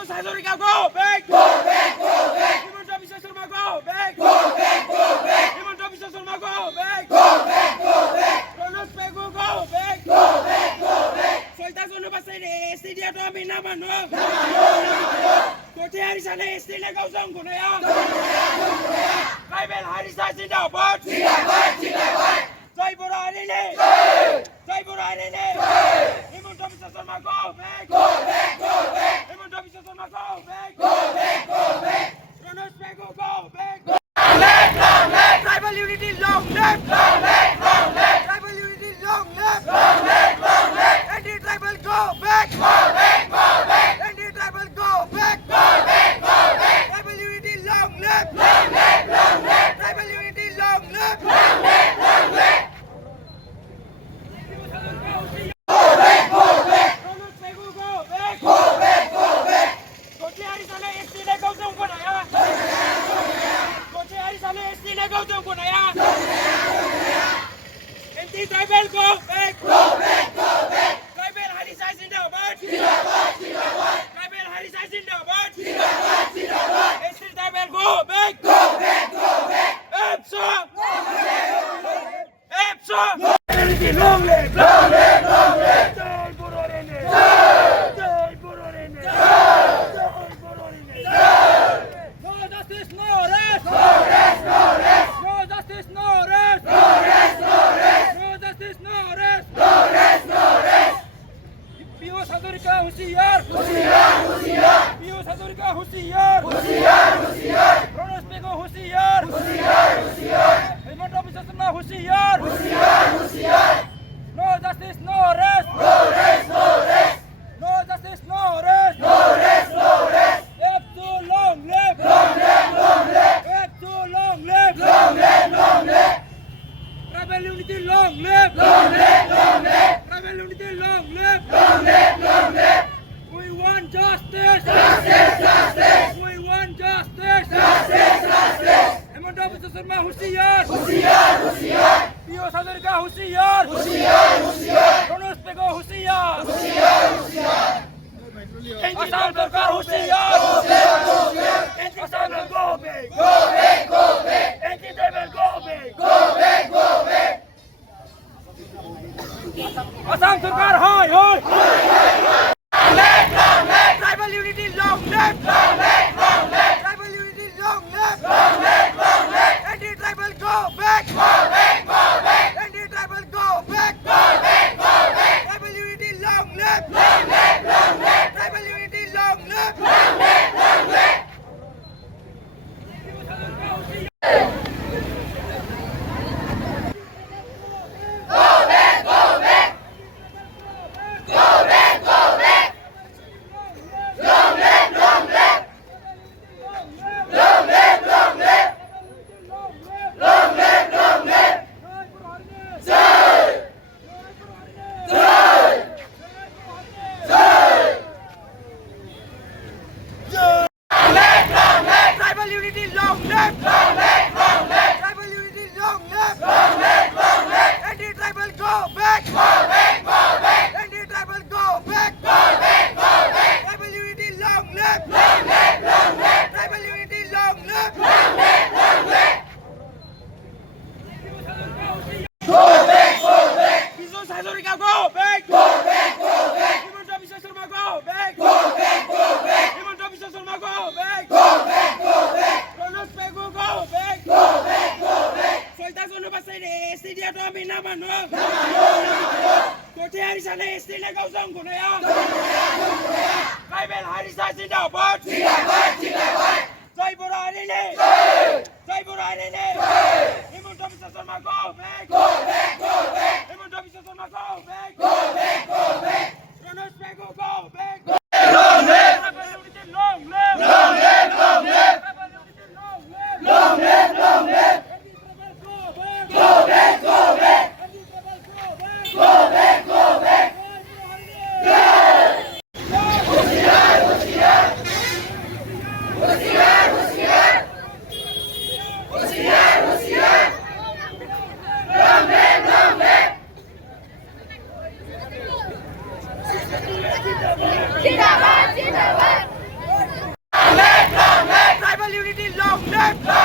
Jesus Hazarika, go back! Go back! Go back! Himanta Biswa Sarma, go back! Go back! Go back! Himanta Biswa Sarma, go back! Go back! Go back! Pronos Pegu, go back! Go back! Go back! Soita Zonu Basai, Studio to Ami Namano! Kote Harisane, Studio Gausam Gunaya! Tribal Harisa Zindabad! Zindabad! Zindabad! Jai Burhanile! Jai Burhanile! Himanta Biswa Sarma, go back! Go back! Go back! Himanta Biswa Sarma, go back! Go back! Go back! Pronos Pegu, go back! Tribal unity, long live! Long live! Long live! Tribal unity, long live! Long live! Long live! Anti-tribal, go back! Go back! Go back! Anti-tribal, go back! Go back! Go back! Tribal unity, long live! Long live! Long live! Tribal unity, long live! Long live! Long live! Go back! Go back! Pronos Pegu, go back! Go back! Go back! Kote Harisane, Studio Gausam Gunaya! Kote Harisane, Studio Gausam Gunaya! Anti-tribal, go back! Go back! Go back! Tribal Harisa Zindabad! Zindabad! Zindabad! Tribal Harisa Zindabad! Zindabad! Zindabad! Anti-tribal, go back! Go back! Go back! EPSA! EPSA! Long live! Long live! Long live! Jai Burhanile! Jai Burhanile! Jai Burhanile! No justice, no rest! No rest! No rest! No justice, no rest! No rest! No rest! No justice, no rest! No rest! No rest! Piyush Hazarika, Hoshiyar! Hoshiyar! Hoshiyar! Piyush Hazarika, Hoshiyar! Hoshiyar! Hoshiyar! Pronos Pegu, Hoshiyar! Hoshiyar! Hoshiyar! Himanta Biswa Sarma, Hoshiyar! Hoshiyar! Hoshiyar! No justice, no rest! No rest! No rest! No justice, no rest! No rest! No rest! EPSA, long live! Long live! Long live! EPSA, long live! Long live! Long live! Tribal unity, long live! Long live! Long live! Tribal unity, long live! Long live! Long live! We want justice! Justice! Justice! We want justice! Justice! Justice! Himanta Biswa Sarma, Hoshiyar! Hoshiyar! Hoshiyar! Piyush Hazarika, Hoshiyar! Hoshiyar! Hoshiyar! Pronos Pegu, Hoshiyar! Hoshiyar! Hoshiyar! Assam Sarkar, Hoshiyar! Go back! Go back! Assam Sarkar, go back! Go back! Go back! Anti-tribal, go back! Go back! Go back! Assam Sarkar, hoy! Hoy! Long live! Long live! Tribal unity, long live! Long live! Long live! Tribal unity, long live! Long live! Long live! Anti-tribal, go back! Go back! Go back! Anti-tribal, go back! Go back! Go back! Tribal unity, long live! Long live! Long live! Tribal unity, long live! Long live! Long live! Go back! Go back! Go back! Go back! Long live! Long live! Long live! Long live! Long live! Long live! Jai! Jai! Jai! Long live! Long live! Tribal unity, long live! Long live! Long live! Tribal unity, long live! Long live! Long live! Anti-tribal, go back! Go back! Go back! Anti-tribal, go back! Go back! Go back! Tribal unity, long live! Long live! Long live! Tribal unity, long live! Long live! Long live! Go back! Go back! Jesus Hazarika, go back! Go back! Go back! Himanta Biswa Sarma, go back! Go back! Go back! Himanta Biswa Sarma, go back! Go back! Go back! Pronos Pegu, go back! Go back! Go back! Soita Zonu Basai, Studio to Ami Namano! Kote Harisane, Studio Gausam Gunaya! Tribal Harisa Zindabad! Zindabad! Zindabad! Jai Burhanile! Jai Burhanile! Himanta Biswa Sarma, go back! Go back! Go back! Himanta Biswa Sarma, go back! Go back! Go back! Pronos Pegu, go back! Long live! Long live! Long live! Long live! Long live! Long live! Go back! Go back! Go back! Go back! Long live